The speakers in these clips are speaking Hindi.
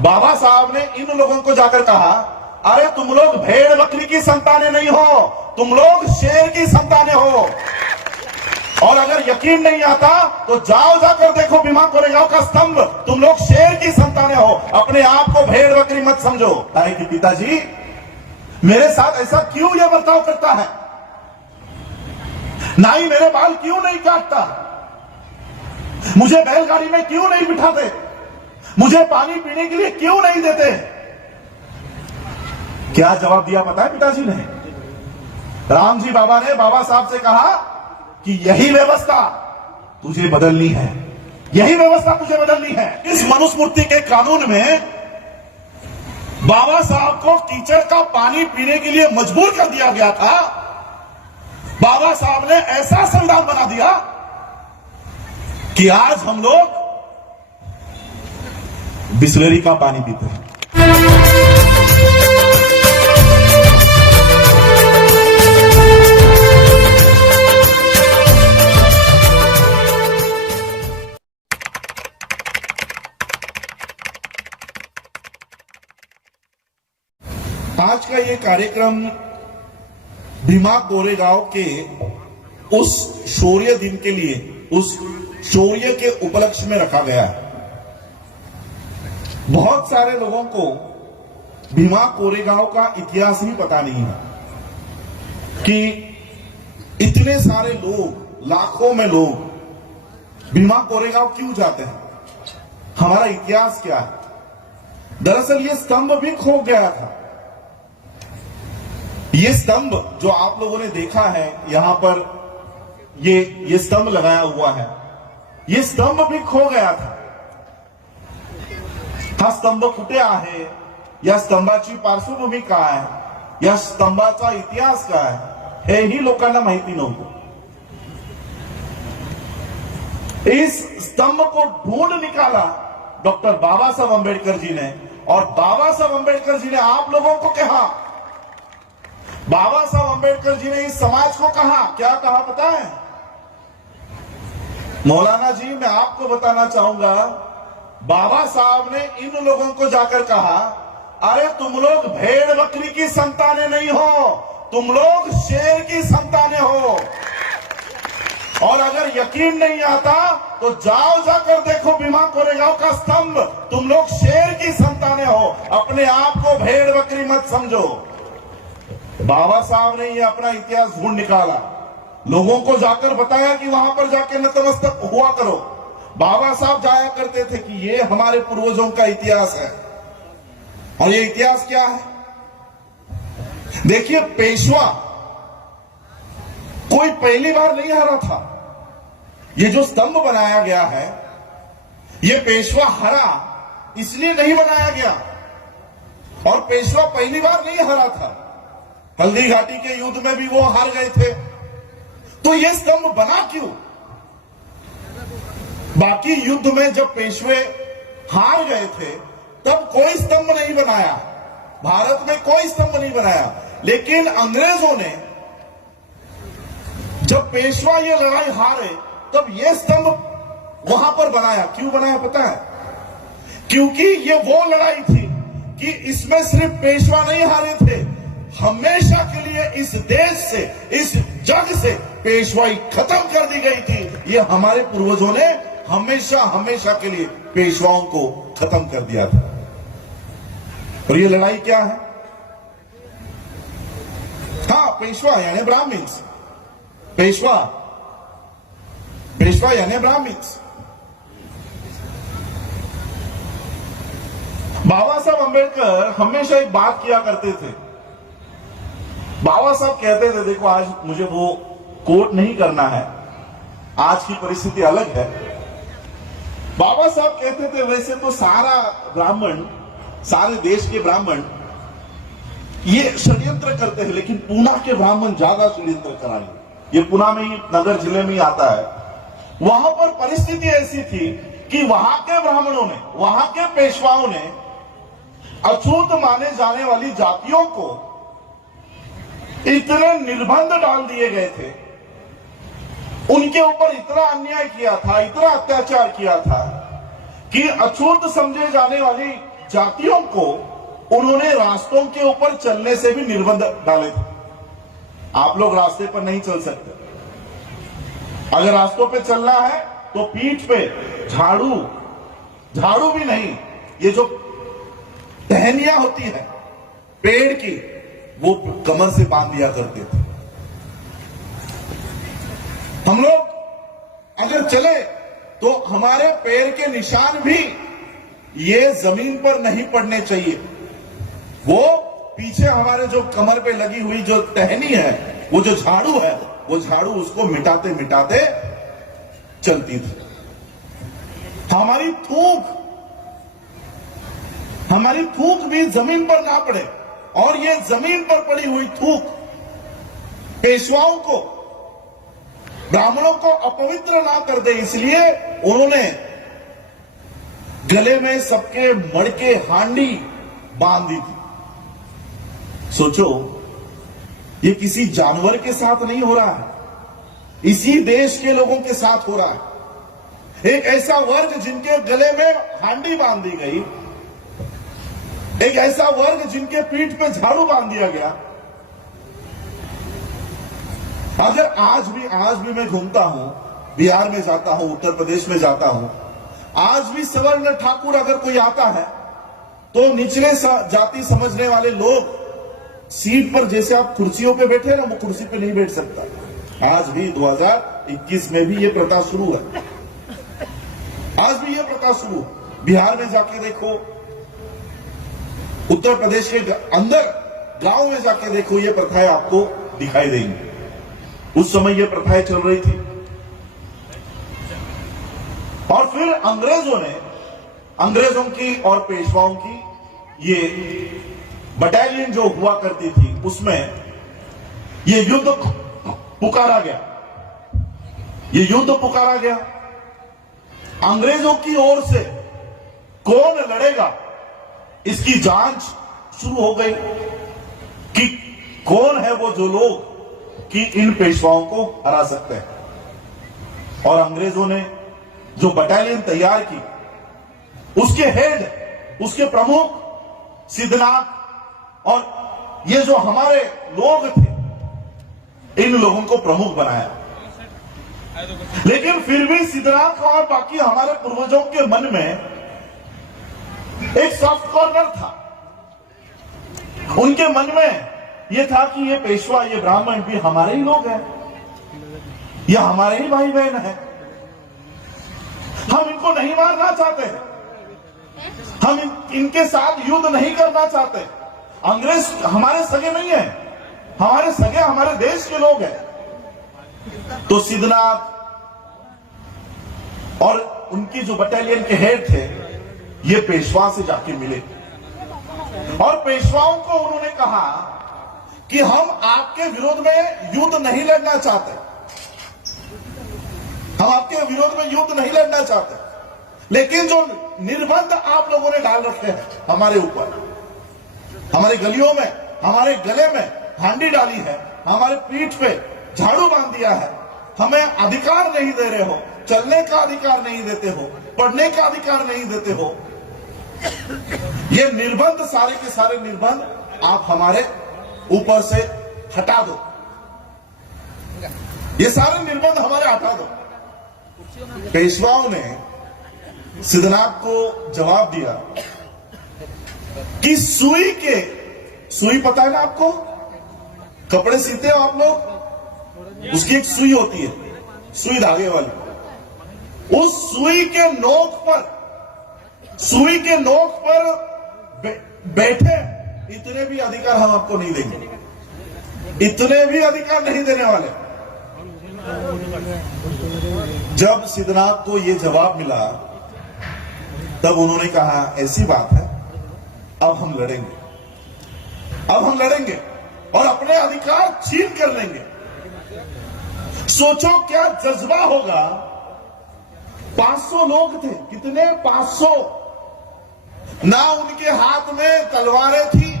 बाबा साहब ने इन लोगों को जाकर कहा, अरे तुम लोग भेड़ बकरी की संतानें नहीं हो, तुम लोग शेर की संतानें हो। और अगर यकीन नहीं आता तो जाओ जाकर देखो भीमा कोरेगांव का स्तंभ, तुम लोग शेर की संतानें हो, अपने आप को भेड़ बकरी मत समझो। अरे कि पिताजी मेरे साथ ऐसा क्यों यह बर्ताव करता है, नाई मेरे बाल क्यों नहीं काटता, मुझे बैलगाड़ी में क्यों नहीं बिठाते, मुझे पानी पीने के लिए क्यों नहीं देते। क्या जवाब दिया पता है पिताजी ने? राम जी बाबा ने बाबा साहब से कहा कि यही व्यवस्था तुझे बदलनी है, यही व्यवस्था तुझे बदलनी है। इस मनुस्मृति के कानून में बाबा साहब को कीचड़ का पानी पीने के लिए मजबूर कर दिया गया था। बाबा साहब ने ऐसा संविधान बना दिया कि आज हम लोग बिस्लेरी का पानी पीते हैं। आज का ये कार्यक्रम भीमा कोरेगांव के उस शौर्य दिन के लिए, उस शौर्य के उपलक्ष्य में रखा गया है। बहुत सारे लोगों को भीमा कोरेगांव का इतिहास ही पता नहीं है कि इतने सारे लोग, लाखों में लोग भीमा कोरेगांव क्यों जाते हैं, हमारा इतिहास क्या है। दरअसल ये स्तंभ भी खो गया था। ये स्तंभ जो आप लोगों ने देखा है, यहां पर ये स्तंभ लगाया हुआ है, ये स्तंभ भी खो गया था। हा स्तंभ कुठे आहे, या स्तंभाची पार्श्वभूमी काय आहे, या स्तंभाचा इतिहास काय आहे, हेही लोकांना माहिती नव्हतं। इस स्तंभ को ढूंढ निकाला डॉक्टर बाबा साहब अंबेडकर जी ने, और बाबा साहब अंबेडकर जी ने आप लोगों को कहा, बाबा साहब अंबेडकर जी ने इस समाज को कहा, क्या कहा पता है मौलाना जी? मैं आपको बताना चाहूंगा, बाबा साहब ने इन लोगों को जाकर कहा, अरे तुम लोग भेड़ बकरी की संतानें नहीं हो, तुम लोग शेर की संतानें हो। और अगर यकीन नहीं आता तो जाओ जाकर देखो भीमा कोरेगांव का स्तंभ, तुम लोग शेर की संतानें हो, अपने आप को भेड़ बकरी मत समझो। बाबा साहब ने ये अपना इतिहास ढूंढ निकाला, लोगों को जाकर बताया कि वहां पर जाकर नतमस्तक हुआ करो। बाबा साहब जाया करते थे कि ये हमारे पूर्वजों का इतिहास है। और ये इतिहास क्या है देखिए, पेशवा कोई पहली बार नहीं हरा था। ये जो स्तंभ बनाया गया है, ये पेशवा हरा इसलिए नहीं बनाया गया, और पेशवा पहली बार नहीं हरा था। हल्दी घाटी के युद्ध में भी वो हार गए थे। तो ये स्तंभ बना क्यों? बाकी युद्ध में जब पेशवे हार गए थे तब कोई स्तंभ नहीं बनाया, भारत में कोई स्तंभ नहीं बनाया। लेकिन अंग्रेजों ने जब पेशवा ये लड़ाई हारे तब ये स्तंभ वहां पर बनाया। क्यों बनाया पता है? क्योंकि ये वो लड़ाई थी कि इसमें सिर्फ पेशवा नहीं हारे थे, हमेशा के लिए इस देश से, इस जग से पेशवाई खत्म कर दी गई थी। ये हमारे पूर्वजों ने हमेशा हमेशा के लिए पेशवाओं को खत्म कर दिया था। और ये लड़ाई क्या है? हाँ, पेशवा यानी ब्राह्मण्स, पेशवा यानी ब्राह्मण्स। बाबा साहब अंबेडकर हमेशा एक बात किया करते थे। बाबा साहब कहते थे, देखो आज मुझे वो कोट नहीं करना है, आज की परिस्थिति अलग है। बाबा साहब कहते थे वैसे तो सारा ब्राह्मण, सारे देश के ब्राह्मण ये षड्यंत्र करते हैं, लेकिन पूना के ब्राह्मण ज्यादा षड्यंत्र कराएंगे। ये पूना में ही, नगर जिले में ही आता है। वहां पर परिस्थिति ऐसी थी कि वहां के ब्राह्मणों ने, वहां के पेशवाओं ने अछूत माने जाने वाली जातियों को इतने निर्बंध डाल दिए गए थे, उनके ऊपर इतना अन्याय किया था, इतना अत्याचार किया था कि अछूत समझे जाने वाली जातियों को उन्होंने रास्तों के ऊपर चलने से भी निर्बंध डाले थे। आप लोग रास्ते पर नहीं चल सकते, अगर रास्तों पे चलना है तो पीठ पे झाड़ू भी नहीं, ये जो टहनियां होती है पेड़ की, वो कमर से बांध दिया करते थे। हम लोग अगर चले तो हमारे पैर के निशान भी ये जमीन पर नहीं पड़ने चाहिए। वो पीछे हमारे जो कमर पे लगी हुई जो टहनी है, वो जो झाड़ू है, वो झाड़ू उसको मिटाते मिटाते चलती थी। हमारी थूक भी जमीन पर ना पड़े, और ये जमीन पर पड़ी हुई थूक पेशवाओं को, ब्राह्मणों को अपवित्र ना कर दे, इसलिए उन्होंने गले में सबके मड़के हांडी बांध दी थी। सोचो, ये किसी जानवर के साथ नहीं हो रहा है, इसी देश के लोगों के साथ हो रहा है। एक ऐसा वर्ग जिनके गले में हांडी बांध दी गई, एक ऐसा वर्ग जिनके पीठ पे झाड़ू बांध दिया गया। अगर आज भी मैं घूमता हूं, बिहार में जाता हूं, उत्तर प्रदेश में जाता हूं, आज भी सवर्ण ठाकुर अगर कोई आता है तो निचले जाति समझने वाले लोग सीट पर, जैसे आप कुर्सियों पे बैठे ना, वो कुर्सी पे नहीं बैठ सकता। आज भी 2021 में भी ये प्रथा शुरू है, आज भी ये प्रथा शुरू। बिहार में जाके देखो, उत्तर प्रदेश के अंदर गांव में जाके देखो, ये प्रथाएं आपको दिखाई देंगी। उस समय ये प्रथाएं चल रही थी। और फिर अंग्रेजों की और पेशवाओं की ये बटालियन जो हुआ करती थी, उसमें ये युद्ध पुकारा गया। अंग्रेजों की ओर से कौन लड़ेगा, इसकी जांच शुरू हो गई कि कौन है वो जो लोग कि इन पेशवाओं को हरा सकते हैं। और अंग्रेजों ने जो बटालियन तैयार की, उसके हेड, उसके प्रमुख सिद्धनाथ और ये जो हमारे लोग थे, इन लोगों को प्रमुख बनाया। लेकिन फिर भी सिद्धनाथ और बाकी हमारे पूर्वजों के मन में एक सॉफ्ट कॉर्नर था। उनके मन में यह था कि ये पेशवा, ये ब्राह्मण भी हमारे ही लोग हैं, ये हमारे ही भाई बहन है, हम इनको नहीं मारना चाहते, हम इनके साथ युद्ध नहीं करना चाहते। अंग्रेज हमारे सगे नहीं है, हमारे सगे हमारे देश के लोग हैं। तो सिद्धनाथ और उनकी जो बटालियन के हेड थे, ये पेशवा से जाके मिले और पेशवाओं को उन्होंने कहा कि हम आपके विरोध में युद्ध नहीं लड़ना चाहते, हम आपके विरोध में युद्ध नहीं लड़ना चाहते, लेकिन जो निर्बंध आप लोगों ने डाल रखे हैं हमारे ऊपर, हमारे गलियों में, हमारे गले में हांडी डाली है, हमारे पीठ पे झाड़ू बांध दिया है, हमें अधिकार नहीं दे रहे हो, चलने का अधिकार नहीं देते हो, पढ़ने का अधिकार नहीं देते हो, ये निर्बंध, सारे के सारे निर्बंध आप हमारे ऊपर से हटा दो, ये सारे निर्बंध हमारे हटा दो। पेशवाओं ने सिद्धनाथ को जवाब दिया कि सुई पता है ना आपको, कपड़े सीते हो आप लोग, उसकी एक सुई होती है, सुई धागे वाली, उस सुई के नोक पर बैठे इतने भी अधिकार हम आपको नहीं देंगे, इतने भी अधिकार नहीं देने वाले। जब सिद्धनाथ को यह जवाब मिला, तब उन्होंने कहा ऐसी बात है, अब हम लड़ेंगे और अपने अधिकार छीन कर लेंगे। सोचो क्या जज्बा होगा। 500 लोग थे, कितने, 500। ना उनके हाथ में तलवारें थी,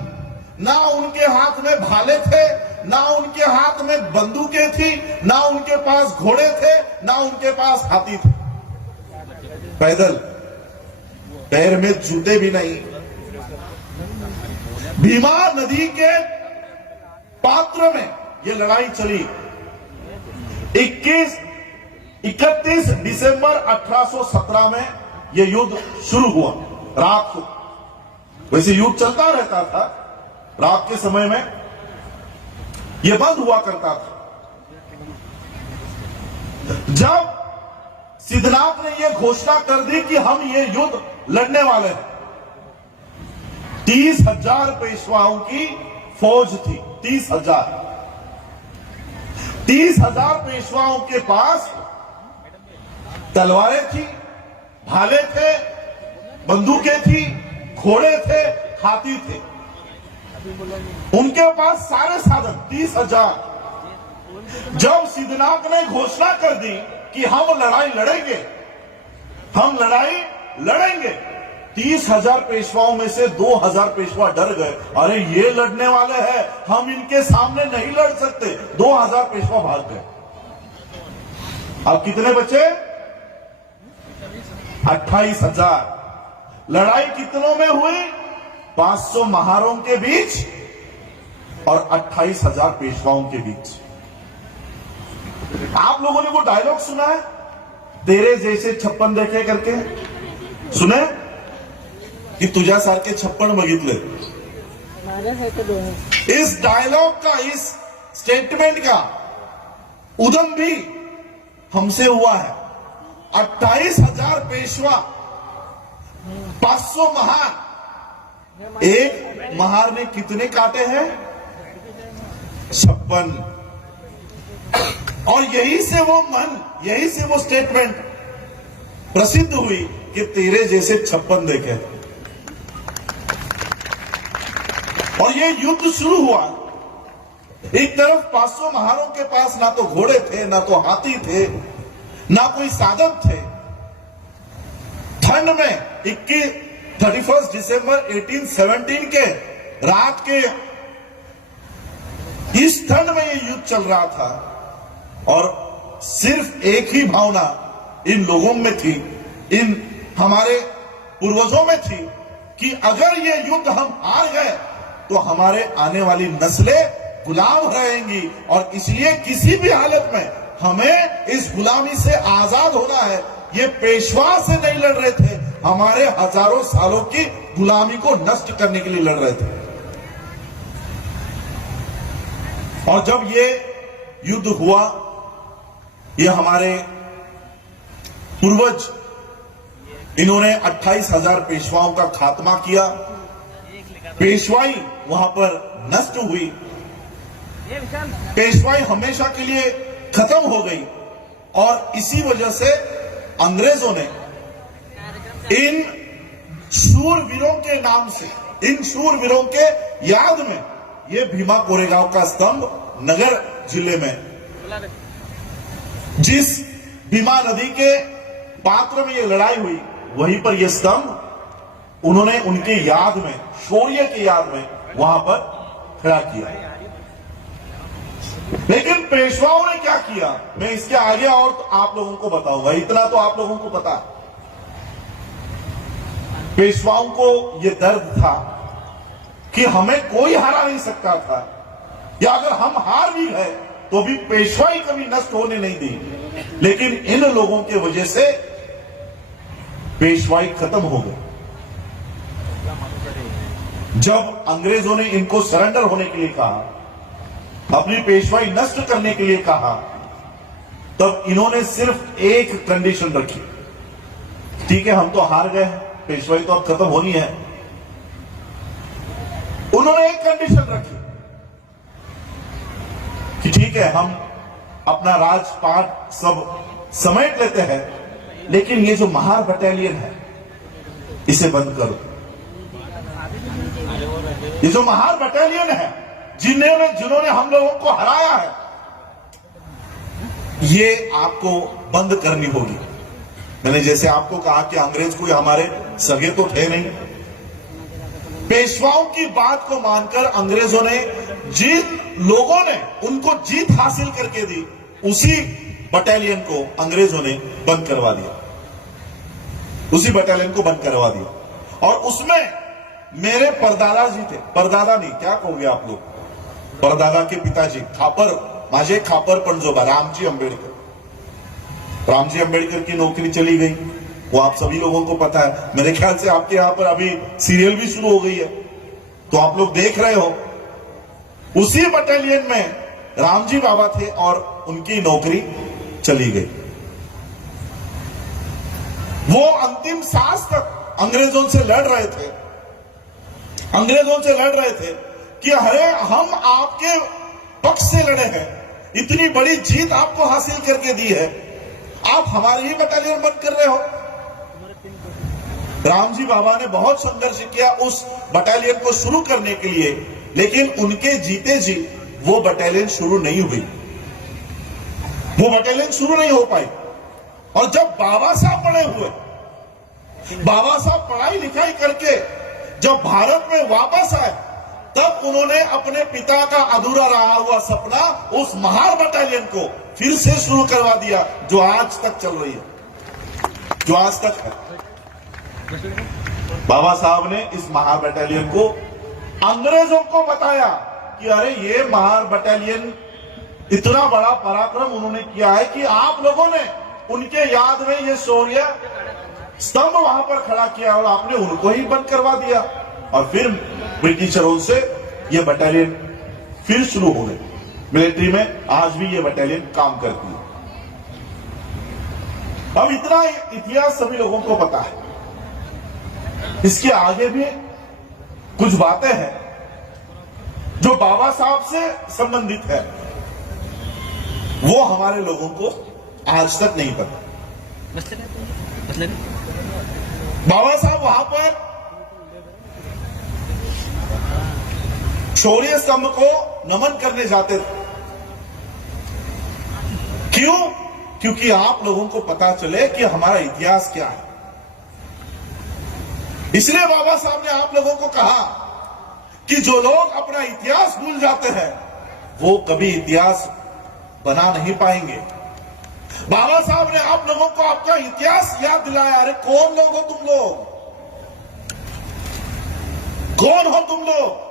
ना उनके हाथ में भाले थे, ना उनके हाथ में बंदूकें थी, ना उनके पास घोड़े थे, ना उनके पास हाथी थे। पैदल, पैर में जूते भी नहीं, भीमा नदी के पात्र में ये लड़ाई चली। 31 दिसंबर 1817 में ये युद्ध शुरू हुआ रात को। वैसे युद्ध चलता रहता था रात के समय में, ये बंद हुआ करता था। जब सिद्धनाथ ने यह घोषणा कर दी कि हम ये युद्ध लड़ने वाले हैं, 30,000 पेशवाओं की फौज थी। 30,000 पेशवाओं के पास तलवारें थी, भाले थे, बंदूकें थी, घोड़े थे, हाथी थे, उनके पास सारे साधन 30,000। जब सिद्धनाथ ने घोषणा कर दी कि हम लड़ाई लड़ेंगे, हम लड़ाई लड़ेंगे, 30,000 पेशवाओं में से 2,000 पेशवा डर गए। अरे ये लड़ने वाले हैं, हम इनके सामने नहीं लड़ सकते। 2,000 पेशवा भाग गए। अब कितने बचे? 28,000। लड़ाई कितनों में हुई? 500 महारों के बीच और 28,000 पेशवाओं के बीच। आप लोगों ने वो डायलॉग सुना है, तेरे जैसे 56 देखे करके? सुने कि तुझा सारखे 56 बघितले? इस डायलॉग का, इस स्टेटमेंट का उदम भी हमसे हुआ है। 28,000 पेशवा, 500 महार। एक महार ने कितने काटे हैं? 56। और यही से वो मन, यही से वो स्टेटमेंट प्रसिद्ध हुई कि तेरे जैसे 56 देखे। और ये युद्ध शुरू हुआ। एक तरफ 500 महारों के पास ना तो घोड़े थे, ना तो हाथी थे, ना कोई साधन थे। ठंड में 31 दिसंबर 1817 के रात के इस ठंड में ये युद्ध चल रहा था। और सिर्फ एक ही भावना इन लोगों में थी, इन हमारे पूर्वजों में थी कि अगर ये युद्ध हम हार गए तो हमारे आने वाली नस्लें गुलाम रहेंगी, और इसलिए किसी भी हालत में हमें इस गुलामी से आजाद होना है। ये पेशवा से नहीं लड़ रहे थे, हमारे हजारों सालों की गुलामी को नष्ट करने के लिए लड़ रहे थे। और जब ये युद्ध हुआ, ये हमारे पूर्वज, इन्होंने 28,000 पेशवाओं का खात्मा किया। पेशवाई वहां पर नष्ट हुई, पेशवाई हमेशा के लिए खत्म हो गई। और इसी वजह से अंग्रेजों ने इन शूरवीरों के नाम से, इन शूरवीरों के याद में, ये भीमा कोरेगांव का स्तंभ नगर जिले में, जिस भीमा नदी के पात्र में ये लड़ाई हुई, वहीं पर यह स्तंभ उन्होंने उनके याद में, शौर्य की याद में वहां पर खड़ा किया। लेकिन पेशवाओं ने क्या किया, मैं इसके आगे और तो आप लोगों को बताऊंगा, इतना तो आप लोगों को पता। पेशवाओं को यह दर्द था कि हमें कोई हरा नहीं सकता था, या अगर हम हार भी गए तो भी पेशवाई कभी नष्ट होने नहीं दी। लेकिन इन लोगों की वजह से पेशवाई खत्म हो गई। जब अंग्रेजों ने इनको सरेंडर होने के लिए कहा, अपनी पेशवाई नष्ट करने के लिए कहा, तब इन्होंने सिर्फ एक कंडीशन रखी। ठीक है, हम तो हार गए हैं, पेशवाई तो अब खत्म होनी है। उन्होंने एक कंडीशन रखी कि ठीक है, हम अपना राजपाट सब समेट लेते हैं, लेकिन ये जो महार बटालियन है इसे बंद करो। ये जो महार बटालियन है, जिन्होंने हम लोगों को हराया है, ये आपको बंद करनी होगी। मैंने जैसे आपको कहा कि अंग्रेज कोई हमारे सगे तो थे नहीं। पेशवाओं की बात को मानकर अंग्रेजों ने, जिन लोगों ने उनको जीत हासिल करके दी, उसी बटालियन को अंग्रेजों ने बंद करवा दिया, उसी बटालियन को बंद करवा दिया। और उसमें मेरे परदादा जी थे, परदादा नहीं क्या कहोगे आप लोग, परदादा के पिताजी खापर, माझे खापर पणजोबा रामजी आंबेडकर। रामजी आंबेडकर की नौकरी चली गई, वो आप सभी लोगों को पता है। मेरे ख्याल से आपके यहां पर अभी सीरियल भी शुरू हो गई है, तो आप लोग देख रहे हो। उसी बटालियन में रामजी बाबा थे और उनकी नौकरी चली गई। वो अंतिम सांस तक अंग्रेजों से लड़ रहे थे, अंग्रेजों से लड़ रहे थे कि अरे हम आपके पक्ष से लड़े हैं, इतनी बड़ी जीत आपको हासिल करके दी है, आप हमारी ही बटालियन बंद कर रहे हो। रामजी बाबा ने बहुत संघर्ष किया उस बटालियन को शुरू करने के लिए, लेकिन उनके जीते जी वो बटालियन शुरू नहीं हुई, वो बटालियन शुरू नहीं हो पाई। और जब बाबा साहब बड़े हुए, बाबा साहब पढ़ाई लिखाई करके जब भारत में वापस आए, तब उन्होंने अपने पिता का अधूरा रहा हुआ सपना, उस महार बटालियन को फिर से शुरू करवा दिया, जो आज तक चल रही है, जो आज तक है। बाबा साहब ने इस महार बटालियन को अंग्रेजों को बताया कि अरे ये महार बटालियन इतना बड़ा पराक्रम उन्होंने किया है कि आप लोगों ने उनके याद में ये शौर्य स्तंभ वहां पर खड़ा किया और आपने उनको ही बंद करवा दिया। और फिर ब्रिटिशरों से ये बटालियन फिर शुरू हो गई। मिलिट्री में आज भी ये बटालियन काम करती है। अब इतना इतिहास सभी लोगों को पता है, इसके आगे भी कुछ बातें हैं जो बाबा साहब से संबंधित है, वो हमारे लोगों को आज तक नहीं पता। बाबा साहब वहां पर शौर्य स्तंभ को नमन करने जाते थे। क्यों? क्योंकि आप लोगों को पता चले कि हमारा इतिहास क्या है। इसलिए बाबा साहब ने आप लोगों को कहा कि जो लोग अपना इतिहास भूल जाते हैं वो कभी इतिहास बना नहीं पाएंगे। बाबा साहब ने आप लोगों को आपका इतिहास याद दिलाया। अरे कौन लोग हो तुम लोग, कौन हो तुम लोग,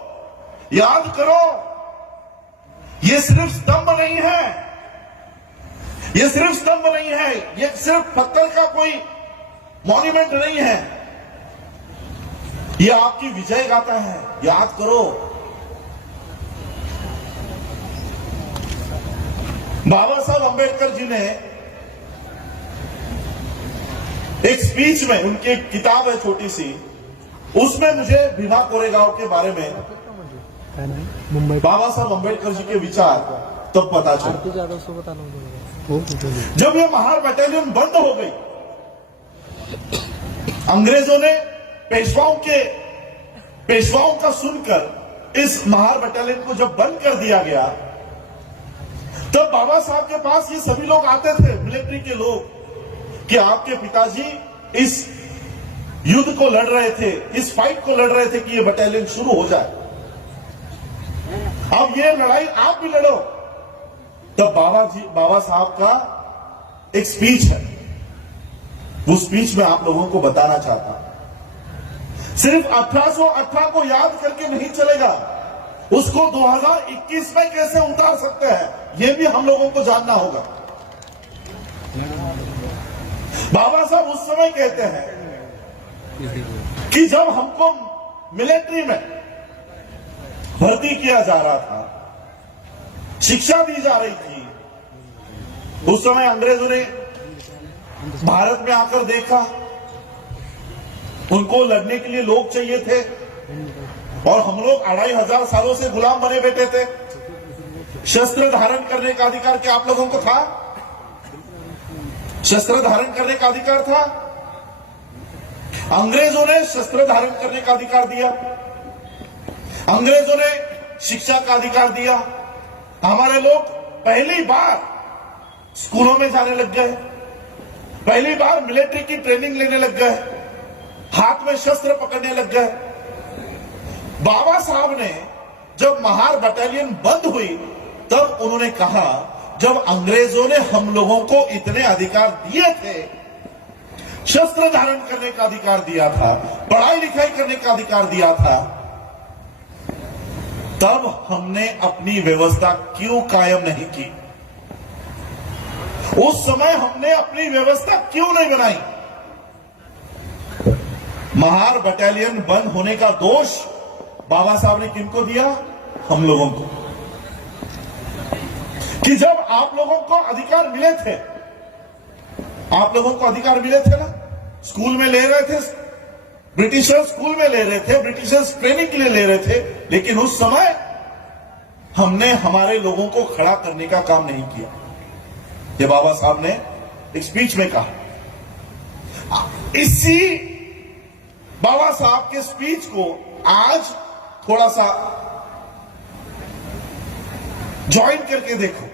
याद करो। ये सिर्फ स्तंभ नहीं है, ये सिर्फ स्तंभ नहीं है, ये सिर्फ पत्थर का कोई मॉन्यूमेंट नहीं है, ये आपकी विजय गाथा है, याद करो। बाबा साहब अंबेडकर जी ने एक स्पीच में, उनकी एक किताब है छोटी सी, उसमें मुझे भीमा कोरेगांव के बारे में बाबा साहब अंबेडकर जी के विचार तब पता चला। जब ये महार बटालियन बंद हो गई, अंग्रेजों ने पेशवाओं का सुनकर इस महार बटालियन को जब बंद कर दिया गया, तब बाबा साहब के पास ये सभी लोग आते थे, मिलिट्री के लोग, कि आपके पिताजी इस युद्ध को लड़ रहे थे, इस फाइट को लड़ रहे थे कि ये बटालियन शुरू हो जाए, अब ये लड़ाई आप भी लड़ो। तब बाबा साहब का एक स्पीच है, वो स्पीच में आप लोगों को बताना चाहता हूं। सिर्फ 1818 को याद करके नहीं चलेगा, उसको 2021 में कैसे उतार सकते हैं, यह भी हम लोगों को जानना होगा। बाबा साहब उस समय कहते हैं कि जब हमको मिलिट्री में भर्ती किया जा रहा था, शिक्षा दी जा रही थी, उस समय अंग्रेजों ने भारत में आकर देखा, उनको लड़ने के लिए लोग चाहिए थे और हम लोग 2500 सालों से गुलाम बने बैठे थे। शस्त्र धारण करने का अधिकार क्या आप लोगों को था? शस्त्र धारण करने का अधिकार था। अंग्रेजों ने शस्त्र धारण करने का अधिकार दिया, अंग्रेजों ने शिक्षा का अधिकार दिया। हमारे लोग पहली बार स्कूलों में जाने लग गए, पहली बार मिलिट्री की ट्रेनिंग लेने लग गए, हाथ में शस्त्र पकड़ने लग गए। बाबा साहब ने जब महार बटालियन बंद हुई, तब उन्होंने कहा, जब अंग्रेजों ने हम लोगों को इतने अधिकार दिए थे, शस्त्र धारण करने का अधिकार दिया था, पढ़ाई लिखाई करने का अधिकार दिया था, तब हमने अपनी व्यवस्था क्यों कायम नहीं की? उस समय हमने अपनी व्यवस्था क्यों नहीं बनाई? महार बटालियन बंद होने का दोष बाबा साहब ने किनको दिया? हम लोगों को। कि जब आप लोगों को अधिकार मिले थे, आप लोगों को अधिकार मिले थे ना, स्कूल में ले रहे थे, ब्रिटिशर्स स्कूल में ले रहे थे, ब्रिटिशर्स ट्रेनिंग के लिए ले रहे थे, लेकिन उस समय हमने हमारे लोगों को खड़ा करने का काम नहीं किया। ये बाबा साहब ने एक स्पीच में कहा। इसी बाबा साहब के स्पीच को आज थोड़ा सा ज्वाइन करके देखो।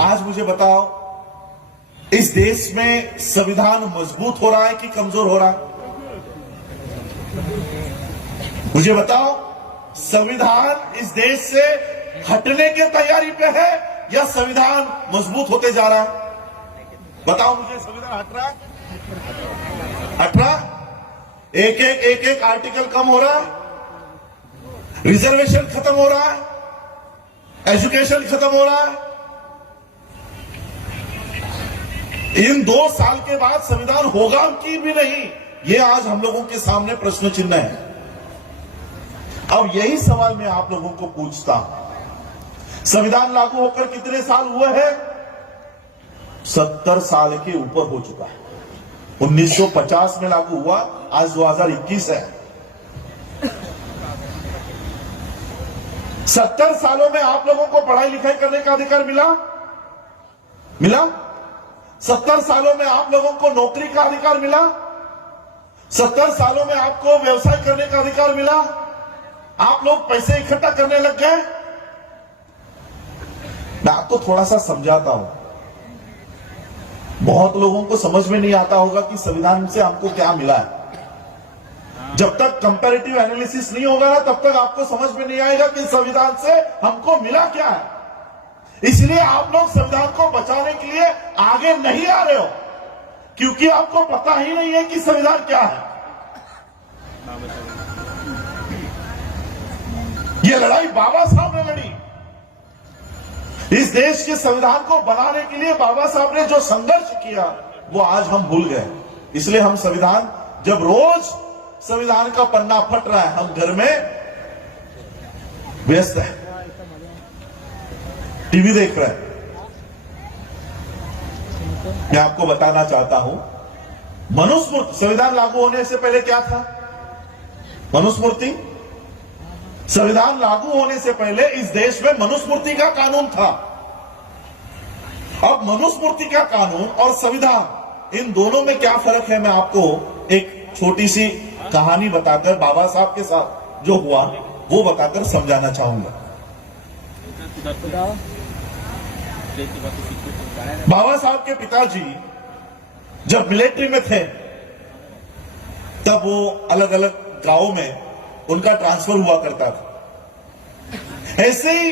आज मुझे बताओ, इस देश में संविधान मजबूत हो रहा है कि कमजोर हो रहा है? मुझे बताओ, संविधान इस देश से हटने की तैयारी पे है या संविधान मजबूत होते जा रहा है? बताओ मुझे, संविधान हट रहा है? हट रहा? एक एक आर्टिकल कम हो रहा है, रिजर्वेशन खत्म हो रहा है, एजुकेशन खत्म हो रहा है। इन 2 साल के बाद संविधान होगा कि भी नहीं, ये आज हम लोगों के सामने प्रश्न चिन्ह है। अब यही सवाल मैं आप लोगों को पूछता हूं, संविधान लागू होकर कितने साल हुए हैं? 70 साल के ऊपर हो चुका है। 1950 में लागू हुआ, आज 2021 है। 70 सालों में आप लोगों को पढ़ाई लिखाई करने का अधिकार मिला? मिला? 70 सालों में आप लोगों को नौकरी का अधिकार मिला? 70 सालों में आपको व्यवसाय करने का अधिकार मिला? आप लोग पैसे इकट्ठा करने लग गए? मैं आपको थोड़ा सा समझाता हूं। बहुत लोगों को समझ में नहीं आता होगा कि संविधान से हमको क्या मिला है। जब तक कंपैरेटिव एनालिसिस नहीं होगा ना, तब तक आपको समझ में नहीं आएगा कि संविधान से हमको मिला क्या है। इसलिए आप लोग संविधान को बचाने के लिए आगे नहीं आ रहे हो, क्योंकि आपको पता ही नहीं है कि संविधान क्या है। ये लड़ाई बाबा साहब ने लड़ी। इस देश के संविधान को बनाने के लिए बाबा साहब ने जो संघर्ष किया, वो आज हम भूल गए। इसलिए हम संविधान, जब रोज संविधान का पन्ना फट रहा है, हम घर में व्यस्त हैं, टीवी देख रहे हैं। मैं आपको बताना चाहता हूं, मनुस्मृति, संविधान लागू होने से पहले क्या था? मनुस्मृति। संविधान लागू होने से पहले इस देश में मनुस्मृति का कानून था। अब मनुस्मृति का कानून और संविधान, इन दोनों में क्या फर्क है, मैं आपको एक छोटी सी कहानी बताकर, बाबा साहब के साथ जो हुआ वो बताकर समझाना चाहूंगा। बाबा साहब के पिताजी जब मिलिट्री में थे, तब वो अलग अलग गांवों में उनका ट्रांसफर हुआ करता था। ऐसे ही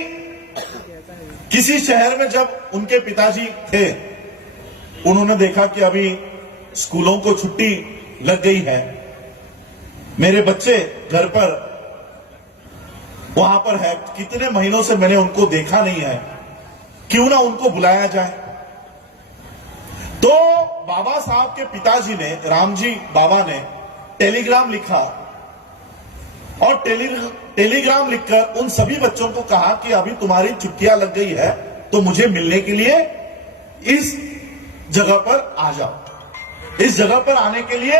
किसी शहर में जब उनके पिताजी थे, उन्होंने देखा कि अभी स्कूलों को छुट्टी लग गई है, मेरे बच्चे घर पर वहां पर है, कितने महीनों से मैंने उनको देखा नहीं है, क्यों ना उनको बुलाया जाए। तो बाबा साहब के पिताजी ने, रामजी बाबा ने टेलीग्राम लिखा और टेलीग्राम लिखकर उन सभी बच्चों को कहा कि अभी तुम्हारी छुट्टियां लग गई है, तो मुझे मिलने के लिए इस जगह पर आ जाओ। इस जगह पर आने के लिए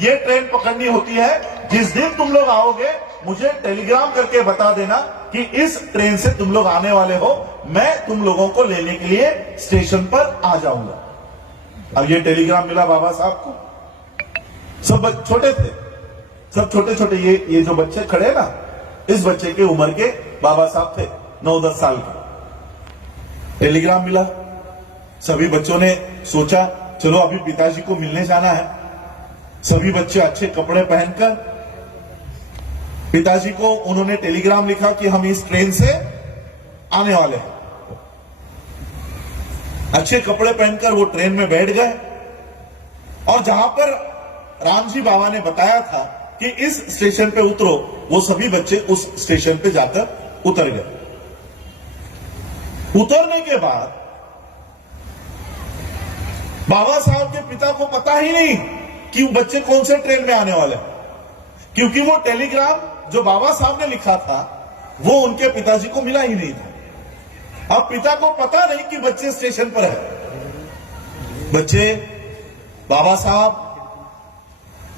ये ट्रेन पकड़नी होती है, जिस दिन तुम लोग आओगे मुझे टेलीग्राम करके बता देना कि इस ट्रेन से तुम लोग आने वाले हो, मैं तुम लोगों को लेने के लिए स्टेशन पर आ जाऊंगा। अब ये टेलीग्राम मिला बाबा साहब को। सब छोटे थे, सब छोटे छोटे, ये जो बच्चे खड़े ना, इस बच्चे के उम्र के बाबा साहब थे, 9-10 साल के। टेलीग्राम मिला, सभी बच्चों ने सोचा चलो अभी पिताजी को मिलने जाना है। सभी बच्चे अच्छे कपड़े पहनकर पिताजी को उन्होंने टेलीग्राम लिखा कि हम इस ट्रेन से आने वाले हैं। अच्छे कपड़े पहनकर वो ट्रेन में बैठ गए और जहां पर रामजी बाबा ने बताया था कि इस स्टेशन पे उतरो, वो सभी बच्चे उस स्टेशन पे जाकर उतर गए। उतरने के बाद बाबा साहब के पिता को पता ही नहीं कि बच्चे कौन से ट्रेन में आने वाले, क्योंकि वो टेलीग्राम जो बाबा साहब ने लिखा था वो उनके पिताजी को मिला ही नहीं था। अब पिता को पता नहीं कि बच्चे स्टेशन पर है। बच्चे बाबा साहब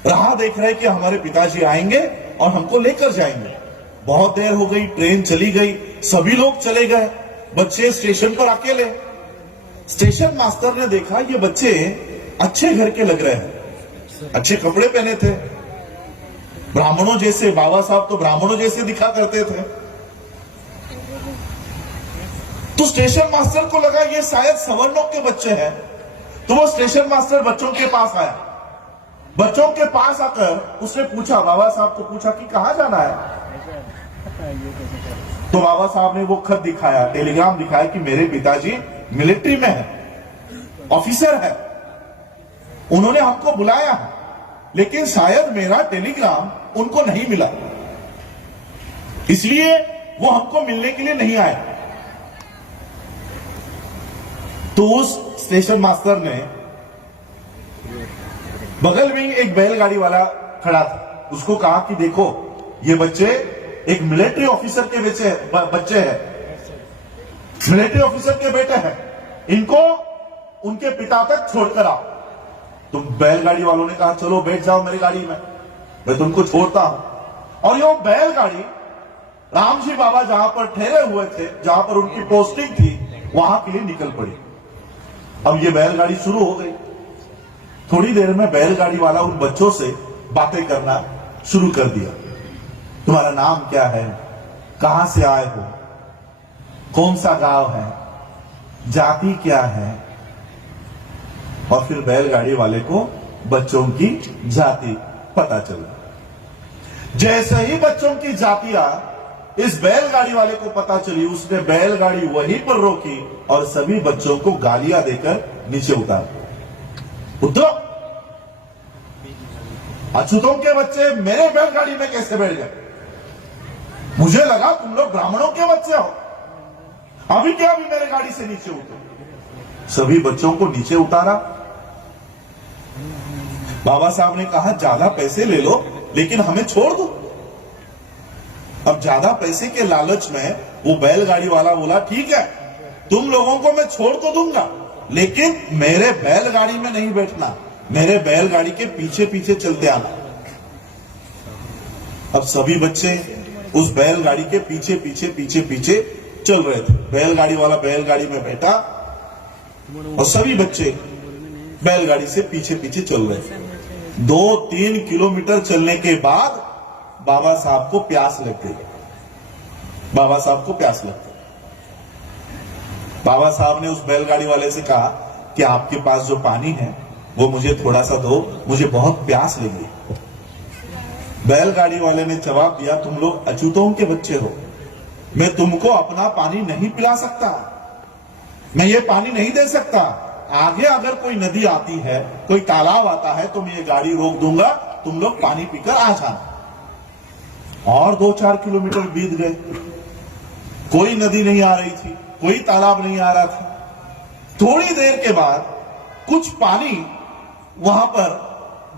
राह देख रहे कि हमारे पिताजी आएंगे और हमको लेकर जाएंगे। बहुत देर हो गई, ट्रेन चली गई, सभी लोग चले गए, बच्चे स्टेशन पर अकेले। स्टेशन मास्टर ने देखा ये बच्चे अच्छे घर के लग रहे हैं, अच्छे कपड़े पहने थे, ब्राह्मणों जैसे। बाबा साहब तो ब्राह्मणों जैसे दिखा करते थे। तो स्टेशन मास्टर को लगा ये शायद सवर्णों के बच्चे हैं, तो वो स्टेशन मास्टर बच्चों के पास आया। बच्चों के पास आकर उसने पूछा, बाबा साहब को पूछा कि कहां जाना है। तो बाबा साहब ने वो खत दिखाया, टेलीग्राम दिखाया कि मेरे पिताजी मिलिट्री में है, ऑफिसर है, उन्होंने हमको बुलाया है, लेकिन शायद मेरा टेलीग्राम उनको नहीं मिला, इसलिए वो हमको मिलने के लिए नहीं आए। तो उस स्टेशन मास्टर ने बगल में ही एक बैलगाड़ी वाला खड़ा था, उसको कहा कि देखो ये बच्चे एक मिलिट्री ऑफिसर के बच्चे हैं, मिलिट्री ऑफिसर के बेटे हैं, इनको उनके पिता तक छोड़कर आओ। तो बैलगाड़ी वालों ने कहा चलो बैठ जाओ मेरी गाड़ी में, मैं तुमको छोड़ता हूं। और ये बैलगाड़ी रामजी बाबा जहां पर ठहरे हुए थे, जहां पर उनकी पोस्टिंग थी, वहां के लिए निकल पड़ी। अब ये बैलगाड़ी शुरू हो गई। थोड़ी देर में बैलगाड़ी वाला उन बच्चों से बातें करना शुरू कर दिया। तुम्हारा नाम क्या है, कहां से आए हो, कौन सा गांव है, जाति क्या है। और फिर बैलगाड़ी वाले को बच्चों की जाति पता चला। जैसे ही बच्चों की जातियां इस बैलगाड़ी वाले को पता चली, उसने बैलगाड़ी वहीं पर रोकी और सभी बच्चों को गालियां देकर नीचे उतार। उतरो, अछूतों के बच्चे मेरे बैलगाड़ी में कैसे बैठ गए? मुझे लगा तुम लोग ब्राह्मणों के बच्चे हो, अभी क्या अभी मेरे गाड़ी से नीचे उतरो। सभी बच्चों को नीचे उतारा। बाबा साहब ने कहा ज्यादा पैसे ले लो लेकिन हमें छोड़ दो। अब ज्यादा पैसे के लालच में वो बैलगाड़ी वाला बोला ठीक है तुम लोगों को मैं छोड़ तो दूंगा, लेकिन मेरे बैलगाड़ी में नहीं बैठना, मेरे बैलगाड़ी के पीछे पीछे चलते आना। अब सभी बच्चे उस बैलगाड़ी के पीछे पीछे पीछे पीछे चल रहे थे। बैलगाड़ी वाला बैलगाड़ी में बैठा और सभी बच्चे बैलगाड़ी से पीछे पीछे चल रहे थे। 2-3 किलोमीटर चलने के बाद बाबा साहब को प्यास लग गई। बाबा साहब को प्यास लग गई। बाबा साहब ने उस बैलगाड़ी वाले से कहा कि आपके पास जो पानी है वो मुझे थोड़ा सा दो, मुझे बहुत प्यास लगी। बैलगाड़ी वाले ने जवाब दिया तुम लोग अछूतों के बच्चे हो, मैं तुमको अपना पानी नहीं पिला सकता, मैं ये पानी नहीं दे सकता। आगे अगर कोई नदी आती है, कोई तालाब आता है तो मैं ये गाड़ी रोक दूंगा, तुम लोग पानी पीकर आ जाना। और 2-4 किलोमीटर बीत गए, कोई नदी नहीं आ रही थी, कोई तालाब नहीं आ रहा था। थोड़ी देर के बाद कुछ पानी वहां पर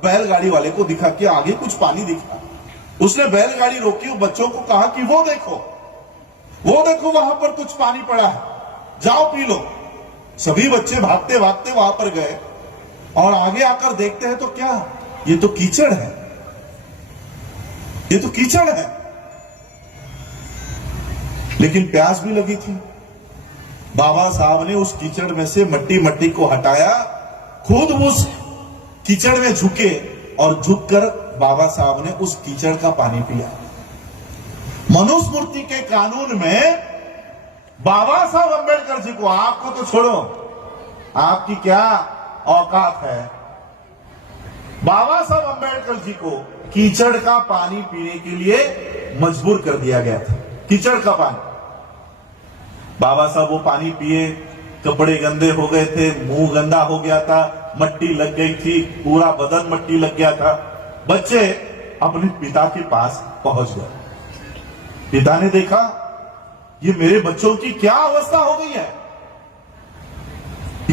बैलगाड़ी वाले को दिखा कि आगे कुछ पानी दिखा। उसने बैलगाड़ी रोकी, बच्चों को कहा कि वो देखो वहां पर कुछ पानी पड़ा है, जाओ पी लो। सभी बच्चे भागते भागते वहां पर गए और आगे आकर देखते हैं तो क्या, ये तो कीचड़ है, ये तो कीचड़ है। लेकिन प्यास भी लगी थी। बाबा साहब ने उस कीचड़ में से मट्टी को हटाया, खुद उस कीचड़ में झुके और झुककर बाबा साहब ने उस कीचड़ का पानी पिया। मनुस्मृति के कानून में बाबा साहब अंबेडकर जी को, आपको तो छोड़ो, आपकी क्या औकात है, बाबा साहब अंबेडकर जी को कीचड़ का पानी पीने के लिए मजबूर कर दिया गया था। कीचड़ का पानी। बाबा साहब वो पानी पिए, कपड़े गंदे हो गए थे, मुंह गंदा हो गया था, मट्टी लग गई थी, पूरा बदन मट्टी लग गया था। बच्चे अपने पिता के पास पहुंच गए। पिता ने देखा ये मेरे बच्चों की क्या अवस्था हो गई है,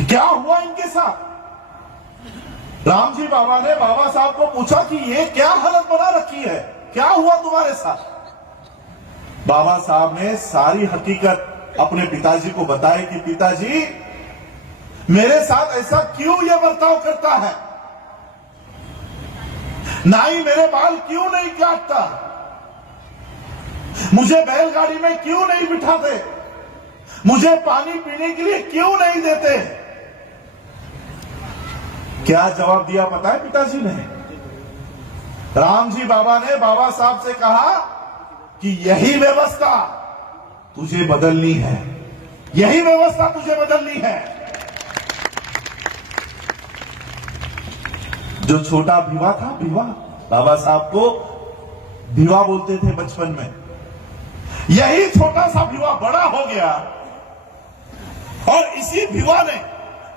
क्या हुआ इनके साथ। राम जी बाबा ने बाबा साहब को पूछा कि ये क्या हालत बना रखी है, क्या हुआ तुम्हारे साथ। बाबा साहब ने सारी हकीकत अपने पिताजी को बताई कि पिताजी मेरे साथ ऐसा क्यों यह बर्ताव करता है, नाई मेरे बाल क्यों नहीं काटता, मुझे बैलगाड़ी में क्यों नहीं बिठाते, मुझे पानी पीने के लिए क्यों नहीं देते। क्या जवाब दिया पता है पिताजी ने? राम जी बाबा ने बाबा साहब से कहा कि यही व्यवस्था तुझे बदलनी है, यही व्यवस्था तुझे बदलनी है। जो छोटा भिवा था, भिवा, बाबा साहब को भिवा बोलते थे बचपन में, यही छोटा सा भिवा बड़ा हो गया और इसी भिवा ने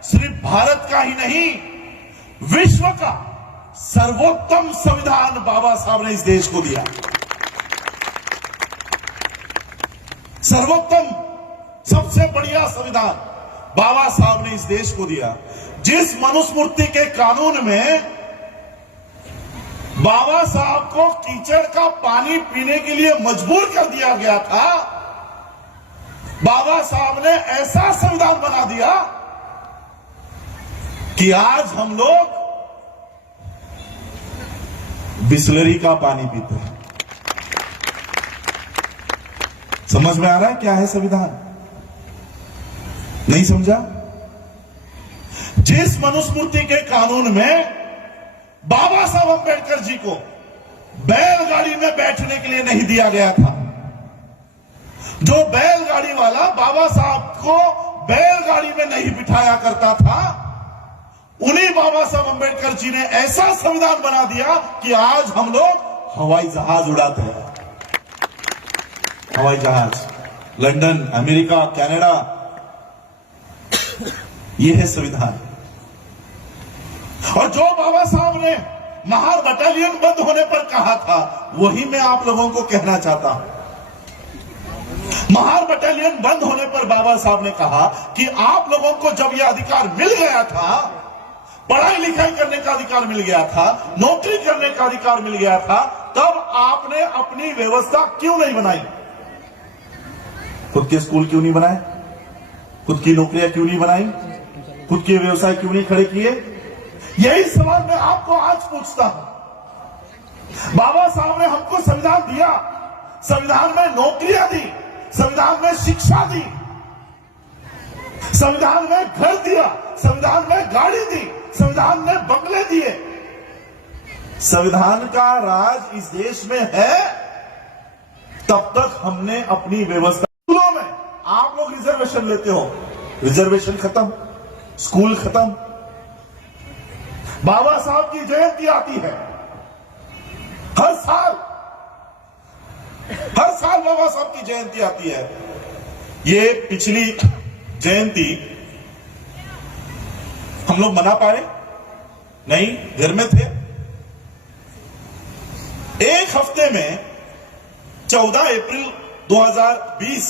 सिर्फ भारत का ही नहीं विश्व का सर्वोत्तम संविधान बाबा साहब ने इस देश को दिया। सर्वोत्तम सबसे बढ़िया संविधान बाबा साहब ने इस देश को दिया। जिस मनुस्मृति के कानून में बाबा साहब को कीचड़ का पानी पीने के लिए मजबूर कर दिया गया था, बाबा साहब ने ऐसा संविधान बना दिया कि आज हम लोग बिस्लरी का पानी पीते हैं। समझ में आ रहा है क्या है संविधान? नहीं समझा? जिस मनुस्मृति के कानून में बाबा साहब अंबेडकर जी को बैलगाड़ी में बैठने के लिए नहीं दिया गया था, जो बैलगाड़ी वाला बाबा साहब को बैलगाड़ी में नहीं बिठाया करता था, उन्हीं बाबा साहब अंबेडकर जी ने ऐसा संविधान बना दिया कि आज हम लोग हवाई जहाज उड़ाते हैं। हवाई जहाज, लंदन, अमेरिका, कनाडा, यह है संविधान। और जो बाबा साहब ने महार बटालियन बंद होने पर कहा था, वही मैं आप लोगों को कहना चाहता हूं। महार बटालियन बंद होने पर बाबा साहब ने कहा कि आप लोगों को जब यह अधिकार मिल गया था, पढ़ाई लिखाई करने का अधिकार मिल गया था, नौकरी करने का अधिकार मिल गया था, तब आपने अपनी व्यवस्था क्यों नहीं बनाई? खुद के स्कूल क्यों नहीं बनाए? खुद की नौकरियां क्यों नहीं बनाई? खुद के व्यवसाय क्यों नहीं खड़े किए? यही सवाल मैं आपको आज पूछता हूं। बाबा साहब ने हमको संविधान दिया, संविधान में नौकरियां दी, संविधान में शिक्षा दी, संविधान में घर दिया, संविधान में गाड़ी दी, संविधान में बंगले दिए। संविधान का राज इस देश में है, तब तक हमने अपनी व्यवस्था। स्कूलों में आप लोग रिजर्वेशन लेते हो, रिजर्वेशन खत्म, स्कूल खत्म। बाबा साहब की जयंती आती है हर साल, हर साल बाबा साहब की जयंती आती है। ये पिछली जयंती हम लोग मना पाए नहीं, घर में थे। एक हफ्ते में 14 अप्रैल 2020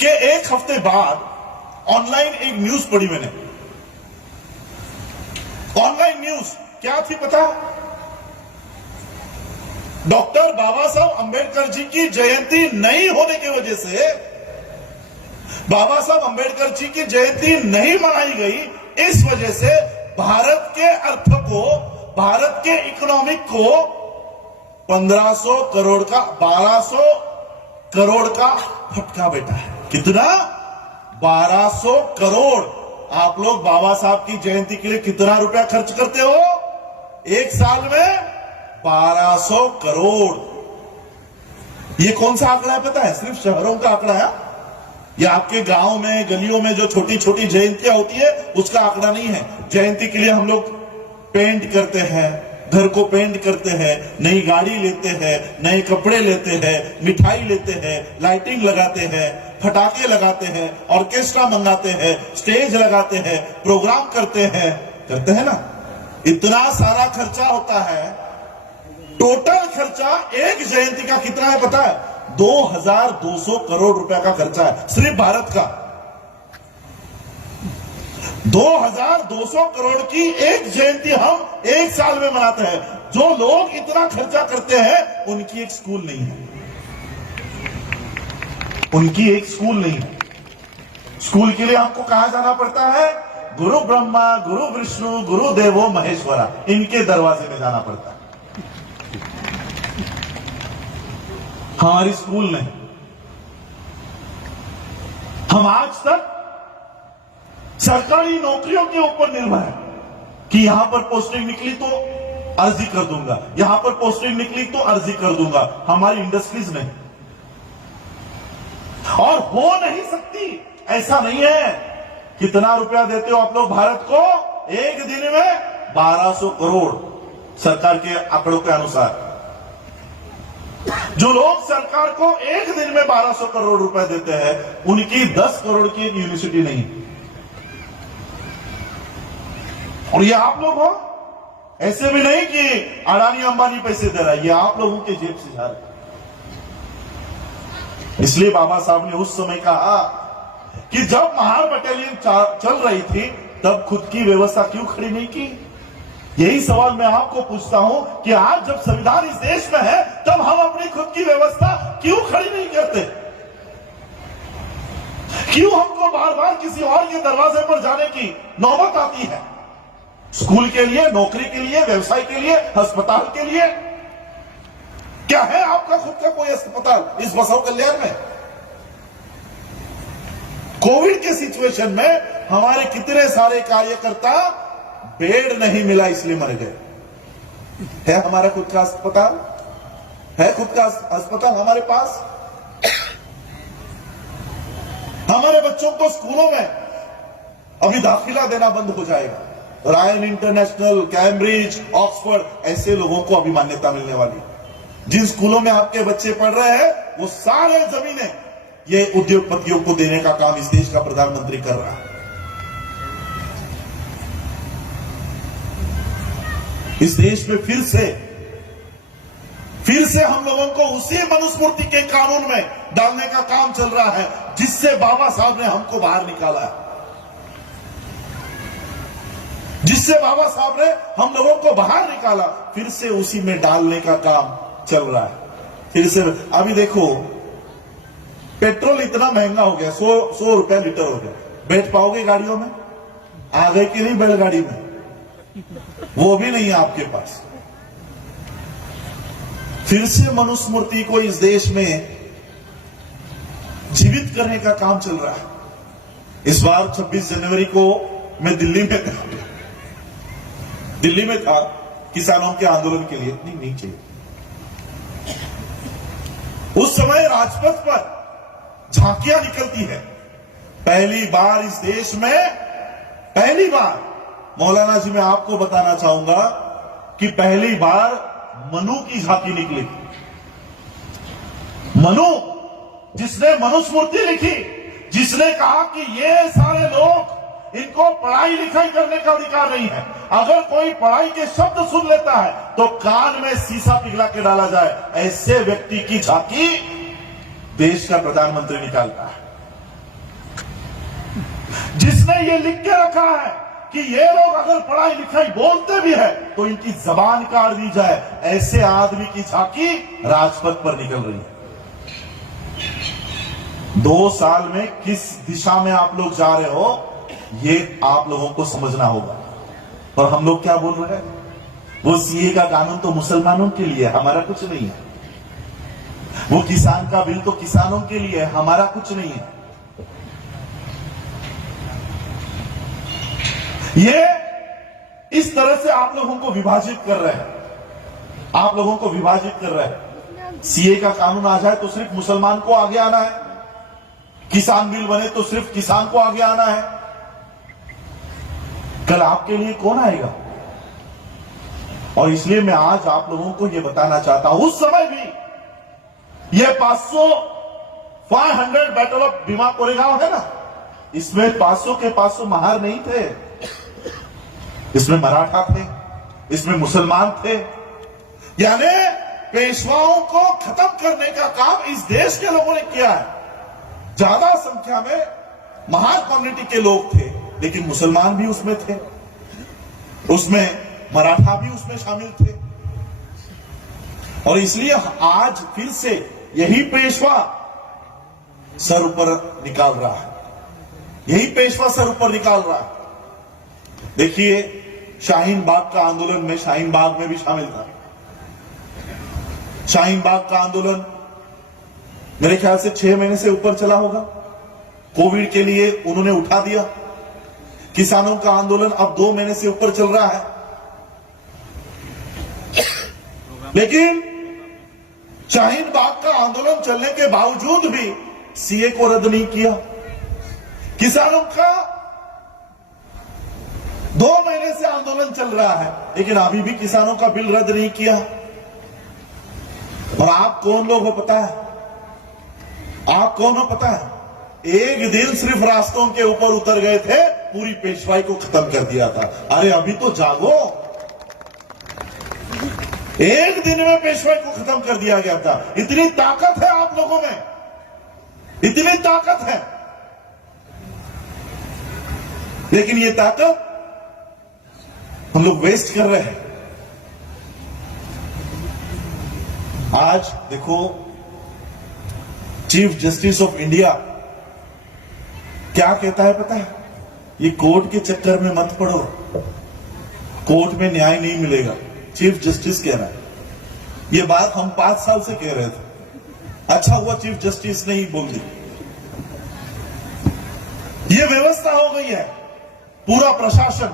के एक हफ्ते बाद ऑनलाइन एक न्यूज पढ़ी मैंने। ऑनलाइन न्यूज क्या थी पता? डॉक्टर बाबा साहब अंबेडकर जी की जयंती नहीं होने की वजह से, बाबा साहब अंबेडकर जी की जयंती नहीं मनाई गई, इस वजह से भारत के अर्थ को, भारत के इकोनॉमिक को 1500 करोड़ का, 1200 करोड़ का फटका बैठा है। कितना? 1200 करोड़। आप लोग बाबा साहब की जयंती के लिए कितना रुपया खर्च करते हो? एक साल में 1200 करोड़। ये कौन सा आंकड़ा है पता है? सिर्फ शहरों का आंकड़ा है। ये आपके गांव में, गलियों में जो छोटी छोटी जयंतियां होती है, उसका आंकड़ा नहीं है। जयंती के लिए हम लोग पेंट करते हैं, घर को पेंट करते हैं, नई गाड़ी लेते हैं, नए कपड़े लेते हैं, मिठाई लेते हैं, लाइटिंग लगाते हैं, फटाके लगाते हैं, ऑर्केस्ट्रा मंगाते हैं, स्टेज लगाते हैं, प्रोग्राम करते हैं ना। इतना सारा खर्चा होता है। टोटल खर्चा एक जयंती का कितना है पता है? 2200 करोड़ रुपए का खर्चा है सिर्फ भारत का। 2200 करोड़ की एक जयंती हम एक साल में मनाते हैं। जो लोग इतना खर्चा करते हैं उनकी एक स्कूल नहीं है, उनकी एक स्कूल नहीं है। स्कूल के लिए हमको कहा जाना पड़ता है? गुरु ब्रह्मा, गुरु विष्णु, गुरु देवो महेश्वरा, इनके दरवाजे में जाना पड़ता है। हमारी स्कूल नहीं। हम आज तक सरकारी नौकरियों के ऊपर निर्भर है कि यहां पर पोस्टिंग निकली तो अर्जी कर दूंगा, यहां पर पोस्टिंग निकली तो अर्जी कर दूंगा। हमारी इंडस्ट्रीज नहीं, और हो नहीं सकती। ऐसा नहीं है। कितना रुपया देते हो आप लोग भारत को? एक दिन में 1200 करोड़ सरकार के आंकड़ों के अनुसार। जो लोग सरकार को एक दिन में 1200 करोड़ रुपए देते हैं, उनकी 10 करोड़ की एक यूनिवर्सिटी नहीं। और ये आप लोग हो। ऐसे भी नहीं कि अडानी अंबानी पैसे दे रहा है, ये आप लोगों के जेब से जा रहा है। इसलिए बाबा साहब ने उस समय कहा कि जब महार बटालियन चल रही थी तब खुद की व्यवस्था क्यों खड़ी नहीं की? यही सवाल मैं आपको पूछता हूं कि आज जब संविधान इस देश में है तब हम अपनी खुद की व्यवस्था क्यों खड़ी नहीं करते? क्यों हमको बार बार किसी और के दरवाजे पर जाने की नौबत आती है? स्कूल के लिए, नौकरी के लिए, व्यवसाय के लिए, अस्पताल के लिए। क्या है आपका खुद का कोई अस्पताल इस बसव कल्याण में? कोविड के सिचुएशन में हमारे कितने सारे कार्यकर्ता बेड नहीं मिला इसलिए मर गए। है हमारा खुद का अस्पताल? है खुद का अस्पताल हमारे पास? हमारे बच्चों को स्कूलों में अभी दाखिला देना बंद हो जाएगा। रायन इंटरनेशनल, कैम्ब्रिज, ऑक्सफोर्ड, ऐसे लोगों को अभी मान्यता मिलने वाली है। जिन स्कूलों में आपके बच्चे पढ़ रहे हैं वो सारे जमीनें ये उद्योगपतियों को देने का काम इस देश का प्रधानमंत्री कर रहा है। इस देश में फिर से हम लोगों को उसी मनुस्मृति के कानून में डालने का काम चल रहा है जिससे बाबा साहब ने हमको बाहर निकाला है, जिससे बाबा साहब ने हम लोगों को बाहर निकाला। फिर से उसी में डालने का काम चल रहा है। फिर से अभी देखो, पेट्रोल इतना महंगा हो गया, 100 रुपए लीटर हो गया। बैठ पाओगे गाड़ियों में? आ गए कि नहीं बैलगाड़ी में? वो भी नहीं है आपके पास। फिर से मनुस्मृति को इस देश में जीवित करने का काम चल रहा है। इस बार 26 जनवरी को मैं दिल्ली में था किसानों के आंदोलन के लिए। नहीं चाहिए। उस समय राजपथ पर झांकियां निकलती है। पहली बार इस देश में, पहली बार, मौलाना जी मैं आपको बताना चाहूंगा कि पहली बार मनु की झांकी निकली। मनु, जिसने मनुस्मृति लिखी, जिसने कहा कि ये सारे लोग, इनको पढ़ाई लिखाई करने का अधिकार नहीं है। अगर कोई पढ़ाई के शब्द सुन लेता है तो कान में शीशा पिघला के डाला जाए। ऐसे व्यक्ति की झांकी देश का प्रधानमंत्री निकालता है, जिसने ये लिख के रखा है कि ये लोग अगर पढ़ाई लिखाई बोलते भी है तो इनकी जबान काट दी जाए। ऐसे आदमी की झांकी राजपथ पर निकल रही है। 2 साल में किस दिशा में आप लोग जा रहे हो ये आप लोगों को समझना होगा। और हम लोग क्या बोल रहे हैं? वो सीए का कानून तो मुसलमानों के लिए है, हमारा कुछ नहीं है। वो किसान का बिल तो किसानों के लिए है, हमारा कुछ नहीं है। ये इस तरह से आप लोगों को विभाजित कर रहे हैं, आप लोगों को विभाजित कर रहे हैं। सीए का कानून आ जाए तो सिर्फ मुसलमान को आगे आना है, किसान बिल बने तो सिर्फ किसान को आगे आना है। कल आपके लिए कौन आएगा? और इसलिए मैं आज आप लोगों को यह बताना चाहता हूं, उस समय भी यह 500 500 बैटल ऑफ भीमा कोरेगांव है ना, इसमें 500 के 500 महार नहीं थे, इसमें मराठा थे, इसमें मुसलमान थे। यानी पेशवाओं को खत्म करने का काम इस देश के लोगों ने किया है। ज्यादा संख्या में महार कम्युनिटी के लोग थे, लेकिन मुसलमान भी उसमें थे, उसमें मराठा भी उसमें शामिल थे। और इसलिए आज फिर से यही पेशवा सर ऊपर निकाल रहा है, यही पेशवा सर ऊपर निकाल रहा है। देखिए, शाहीन बाग का आंदोलन में शाहीन बाग में भी शामिल था। शाहीन बाग का आंदोलन मेरे ख्याल से 6 महीने से ऊपर चला होगा। कोविड के लिए उन्होंने उठा दिया। किसानों का आंदोलन अब 2 महीने से ऊपर चल रहा है, लेकिन शाहीन बाग का आंदोलन चलने के बावजूद भी सीए को रद्द नहीं किया। किसानों का 2 महीने से आंदोलन चल रहा है, लेकिन अभी भी किसानों का बिल रद्द नहीं किया। और आप कौन लोग हो पता है? आप कौन हो पता है? एक दिन सिर्फ रास्तों के ऊपर उतर गए थे, पूरी पेशवाई को खत्म कर दिया था। अरे अभी तो जागो, एक दिन में पेशवाई को खत्म कर दिया गया था। इतनी ताकत है आप लोगों में, इतनी ताकत है, लेकिन ये ताकत हम लोग वेस्ट कर रहे हैं। आज देखो, चीफ जस्टिस ऑफ इंडिया क्या कहता है पता है? ये कोर्ट के चक्कर में मत पड़ो, कोर्ट में न्याय नहीं मिलेगा। चीफ जस्टिस कह रहा है। ये बात हम 5 साल से कह रहे थे। अच्छा हुआ चीफ जस्टिस ने ही बोल दी। ये व्यवस्था हो गई है, पूरा प्रशासन,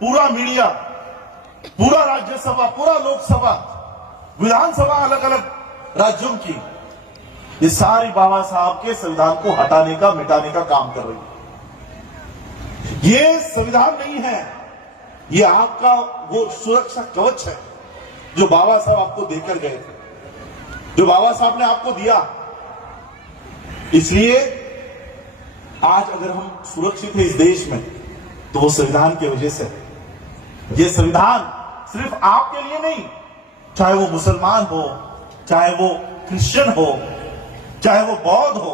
पूरा मीडिया, पूरा राज्यसभा, पूरा लोकसभा, विधानसभा अलग अलग राज्यों की, ये सारी बाबा साहब के संविधान को हटाने का, मिटाने का काम कर रही है। ये संविधान नहीं है, ये आपका वो सुरक्षा कवच है जो बाबा साहब आपको देकर गए थे, जो बाबा साहब ने आपको दिया। इसलिए आज अगर हम सुरक्षित हैं इस देश में, तो वो संविधान की वजह से। ये संविधान सिर्फ आपके लिए नहीं, चाहे वो मुसलमान हो, चाहे वो क्रिश्चियन हो, चाहे वो बौद्ध हो,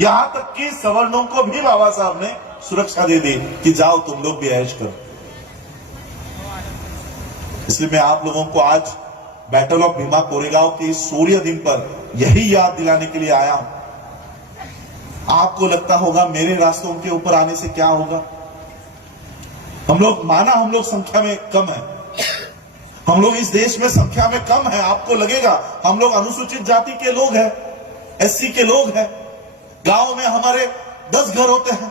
यहां तक कि सवर्णों को भी बाबा साहब ने सुरक्षा दे दी कि जाओ तुम लोग भी ऐश करो। इसलिए मैं आप लोगों को आज बैटल ऑफ भीमा कोरेगांव के इस सूर्य दिन पर यही याद दिलाने के लिए आया हूं। आपको लगता होगा मेरे रास्तों के ऊपर आने से क्या होगा? हम लोग संख्या में कम है, हम लोग इस देश में संख्या में कम है। आपको लगेगा हम लोग अनुसूचित जाति के लोग हैं, एससी के लोग हैं, गांव में हमारे 10 घर होते हैं,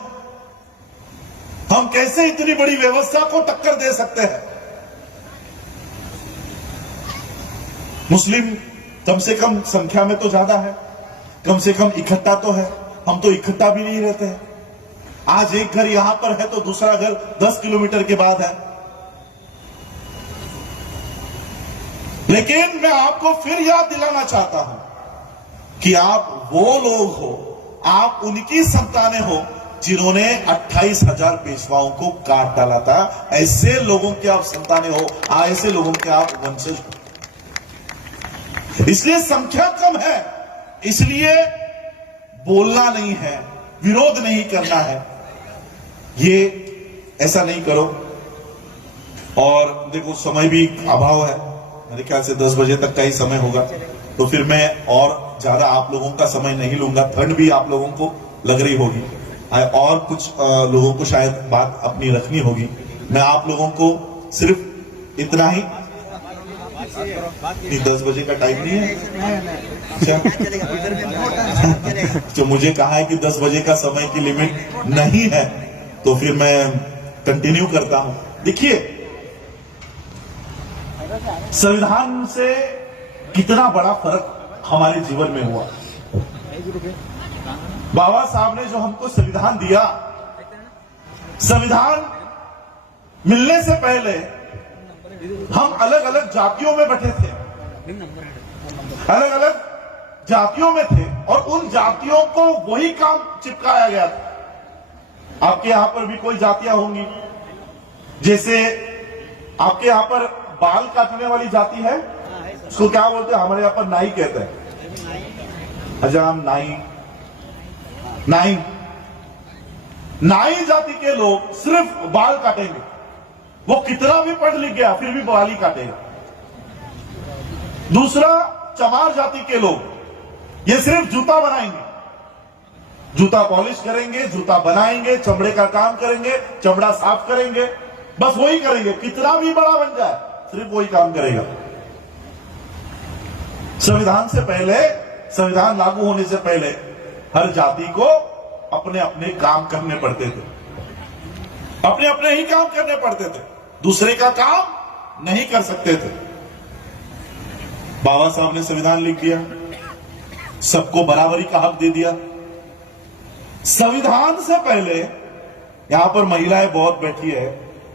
हम कैसे इतनी बड़ी व्यवस्था को टक्कर दे सकते हैं? मुस्लिम कम से कम संख्या में तो ज्यादा है, कम से कम इकट्ठा तो है, हम तो इकट्ठा भी नहीं रहते हैं। आज एक घर यहां पर है तो दूसरा घर 10 किलोमीटर के बाद है। लेकिन मैं आपको फिर याद दिलाना चाहता हूं कि आप वो लोग हो, आप उनकी संतानें हो जिन्होंने 28,000 पेशवाओं को काट डाला था। ऐसे लोगों के आप संतानें हो, ऐसे लोगों के आप वंशज हो। इसलिए संख्या कम है, इसलिए बोलना नहीं है, विरोध नहीं करना है। ये ऐसा नहीं करो। और देखो समय भी अभाव है, मेरे ख्याल से 10 बजे तक का ही समय होगा, तो फिर मैं और ज्यादा आप लोगों का समय नहीं लूंगा। ठंड भी आप लोगों को लग रही होगी और कुछ लोगों को शायद बात अपनी रखनी होगी। मैं आप लोगों को सिर्फ इतना ही, 10 बजे का टाइम नहीं है तो मुझे कहा है कि 10 बजे का समय की लिमिट नहीं है, तो फिर मैं कंटिन्यू करता हूं। देखिए, संविधान से कितना बड़ा फर्क हमारे जीवन में हुआ। बाबा साहब ने जो हमको संविधान दिया, संविधान मिलने से पहले हम अलग अलग जातियों में बैठे थे, अलग अलग जातियों में थे और उन जातियों को वही काम चिपकाया गया था। आपके यहां पर भी कोई जातियां होंगी, जैसे आपके यहां पर बाल काटने वाली जाति है, उसको क्या बोलते हैं? हमारे यहां पर नाई कहते हैं। हजाम नाई, नाई नाई जाति के लोग सिर्फ बाल काटेंगे। वो कितना भी पढ़ लिख गया फिर भी बाल ही काटेगा। दूसरा, चमार जाति के लोग ये सिर्फ जूता बनाएंगे, जूता पॉलिश करेंगे, जूता बनाएंगे, चमड़े का काम करेंगे, चमड़ा साफ करेंगे, बस वही करेंगे। कितना भी बड़ा बन जाए सिर्फ वही काम करेगा। संविधान से पहले, संविधान लागू होने से पहले हर जाति को अपने अपने काम करने पड़ते थे, अपने अपने ही काम करने पड़ते थे, दूसरे का काम नहीं कर सकते थे। बाबा साहब ने संविधान लिख दिया, सबको बराबरी का हक दे दिया। संविधान से पहले यहां पर महिलाएं बहुत बैठी है,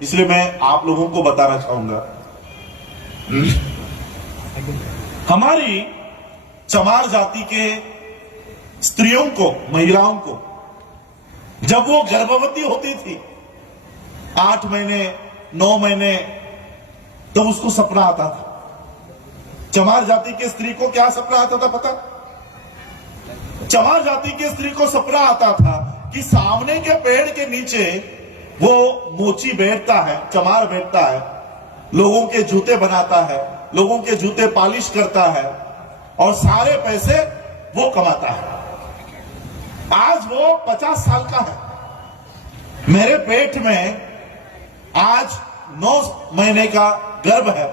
इसलिए मैं आप लोगों को बताना चाहूंगा, हमारी चमार जाति के स्त्रियों को, महिलाओं को जब वो गर्भवती होती थी 8 महीने 9 महीने, तो उसको सपना आता था। चमार जाति के स्त्री को क्या सपना आता था पता? चमार जाति के स्त्री को सपना आता था कि सामने के पेड़ के नीचे वो मोची बैठता है, चमार बैठता है, लोगों के जूते बनाता है, लोगों के जूते पॉलिश करता है और सारे पैसे वो कमाता है। आज वो 50 साल का है, मेरे पेट में आज 9 महीने का गर्भ है।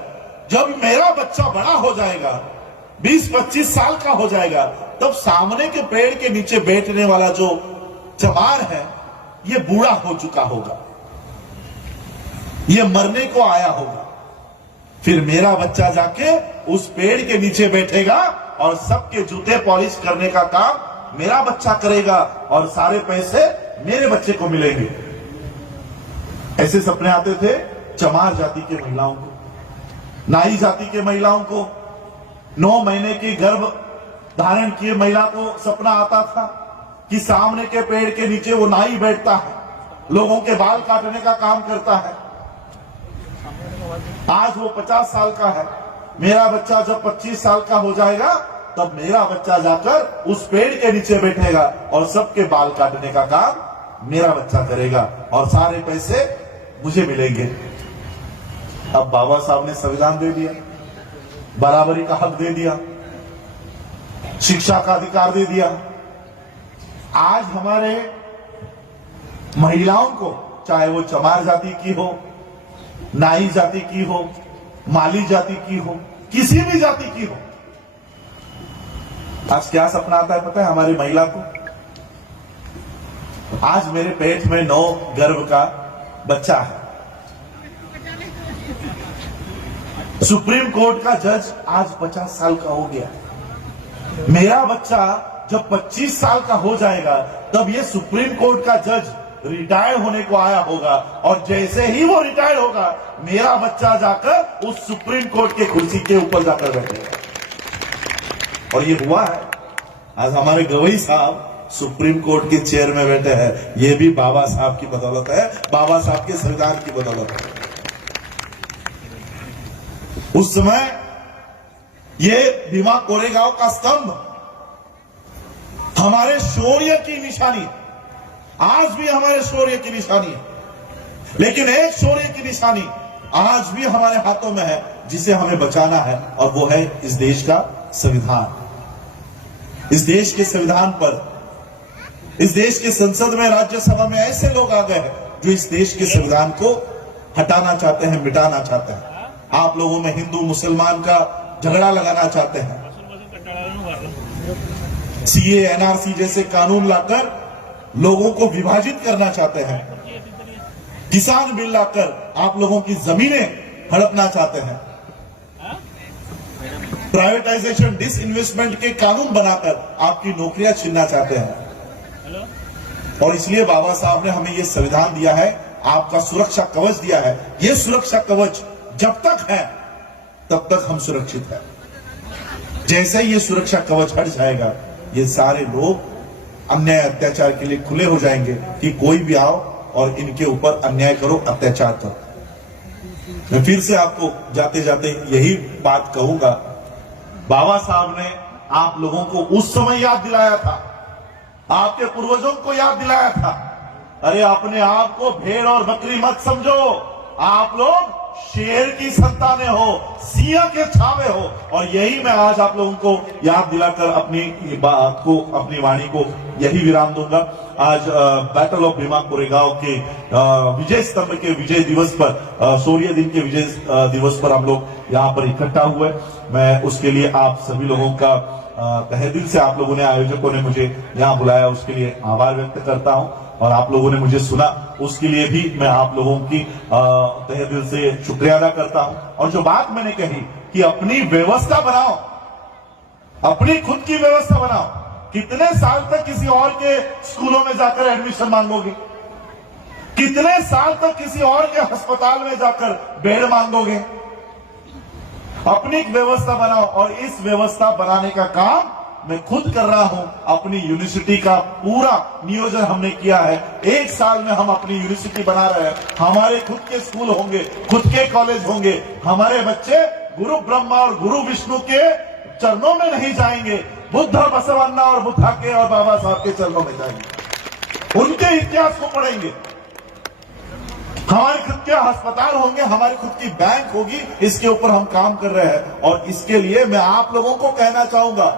जब मेरा बच्चा बड़ा हो जाएगा, 20-25 साल का हो जाएगा, तब सामने के पेड़ के नीचे बैठने वाला जो चमार है ये बूढ़ा हो चुका होगा, ये मरने को आया होगा। फिर मेरा बच्चा जाके उस पेड़ के नीचे बैठेगा और सबके जूते पॉलिश करने का काम मेरा बच्चा करेगा और सारे पैसे मेरे बच्चे को मिलेंगे। ऐसे सपने आते थे चमार जाति के महिलाओं को। नाई जाति के महिलाओं को 9 महीने की गर्भ धारण किए महिला को सपना आता था कि सामने के पेड़ के नीचे वो नाई बैठता है, लोगों के बाल काटने का काम करता है। आज वो 50 साल का है, मेरा बच्चा जब 25 साल का हो जाएगा तब मेरा बच्चा जाकर उस पेड़ के नीचे बैठेगा और सबके बाल काटने का काम मेरा बच्चा करेगा और सारे पैसे मुझे मिलेंगे। अब बाबा साहब ने संविधान दे दिया, बराबरी का हक दे दिया, शिक्षा का अधिकार दे दिया। आज हमारे महिलाओं को, चाहे वो चमार जाति की हो, नाई जाति की हो, माली जाति की हो, किसी भी जाति की हो, आज क्या सपना आता है पता है हमारी महिला को? आज मेरे पेट में 9 गर्भ का बच्चा है। सुप्रीम कोर्ट का जज आज 50 साल का हो गया। मेरा बच्चा जब 25 साल का हो जाएगा तब ये सुप्रीम कोर्ट का जज रिटायर होने को आया होगा और जैसे ही वो रिटायर होगा मेरा बच्चा जाकर उस सुप्रीम कोर्ट के कुर्सी के ऊपर जाकर बैठेगा। और ये हुआ है। आज हमारे गवई साहब सुप्रीम कोर्ट के चेयर में बैठे हैं, ये भी बाबा साहब की बदौलत है, बाबा साहब के संविधान की बदौलत है। उस समय ये भीमा कोरेगांव का स्तंभ हमारे शौर्य की निशानी, आज भी हमारे शौर्य की निशानी है। लेकिन एक शौर्य की निशानी आज भी हमारे हाथों में है जिसे हमें बचाना है, और वो है इस देश का संविधान। इस देश के संविधान पर, इस देश के संसद में, राज्यसभा में ऐसे लोग आ गए हैं जो इस देश के संविधान को हटाना चाहते हैं, मिटाना चाहते हैं। आप लोगों में हिंदू मुसलमान का झगड़ा लगाना चाहते हैं, सीए एनआरसी जैसे कानून लाकर लोगों को विभाजित करना चाहते हैं, किसान बिल लाकर आप लोगों की जमीनें हड़पना चाहते हैं, प्राइवेटाइजेशन डिसइन्वेस्टमेंट के कानून बनाकर आपकी नौकरियां छीनना चाहते हैं। और इसलिए बाबा साहब ने हमें यह संविधान दिया है, आपका सुरक्षा कवच दिया है। यह सुरक्षा कवच जब तक है तब तक हम सुरक्षित हैं। जैसे ही ये सुरक्षा कवच हट जाएगा, ये सारे लोग अन्याय अत्याचार के लिए खुले हो जाएंगे कि कोई भी आओ और इनके ऊपर अन्याय करो, अत्याचार करो। मैं फिर से आपको जाते जाते यही बात कहूंगा, बाबा साहब ने आप लोगों को उस समय याद दिलाया था, आपके पूर्वजों को याद दिलाया था, अरे अपने आप को भेड़ और बकरी मत समझो, आप लोग शेर की संतानें हो, सिंह के छावे हो। और यही मैं आज आप लोगों को याद दिलाकर अपनी बात को, अपनी वाणी को यही विराम दूंगा। आज बैटल ऑफ भीमा कोरेगांव के विजय स्तंभ के विजय दिवस पर, सूर्य दिन के विजय दिवस पर हम लोग यहाँ पर इकट्ठा हुए। मैं उसके लिए आप सभी लोगों का तहे दिल से, आप लोगों ने, आयोजकों ने मुझे यहाँ बुलाया, उसके लिए आभार व्यक्त करता हूँ। और आप लोगों ने मुझे सुना, उसके लिए भी मैं आप लोगों की तहे दिल से शुक्रिया अदा करता हूं। और जो बात मैंने कही कि अपनी व्यवस्था बनाओ, अपनी खुद की व्यवस्था बनाओ, कितने साल तक किसी और के स्कूलों में जाकर एडमिशन मांगोगे? कितने साल तक किसी और के अस्पताल में जाकर बेड मांगोगे? अपनी व्यवस्था बनाओ। और इस व्यवस्था बनाने का काम मैं खुद कर रहा हूं। अपनी यूनिवर्सिटी का पूरा नियोजन हमने किया है। 1 साल में हम अपनी यूनिवर्सिटी बना रहे हैं। हमारे खुद के स्कूल होंगे, खुद के कॉलेज होंगे। हमारे बच्चे गुरु ब्रह्मा और गुरु विष्णु के चरणों में नहीं जाएंगे, बुद्ध बसवन्ना और बुद्धा के और बाबा साहब के चरणों में जाएंगे, उनके इतिहास को पढ़ेंगे। हमारे खुद के अस्पताल होंगे, हमारी खुद की बैंक होगी। इसके ऊपर हम काम कर रहे हैं। और इसके लिए मैं आप लोगों को कहना चाहूंगा,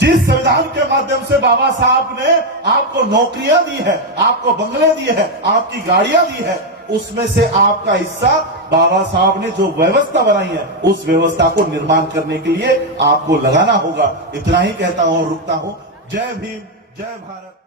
जिस संविधान के माध्यम से बाबा साहब ने आपको नौकरियां दी है, आपको बंगले दिए हैं, आपकी गाड़ियां दी है, उसमें से आपका हिस्सा बाबा साहब ने जो व्यवस्था बनाई है, उस व्यवस्था को निर्माण करने के लिए आपको लगाना होगा। इतना ही कहता हूं और रुकता हूं। जय भीम, जय भारत।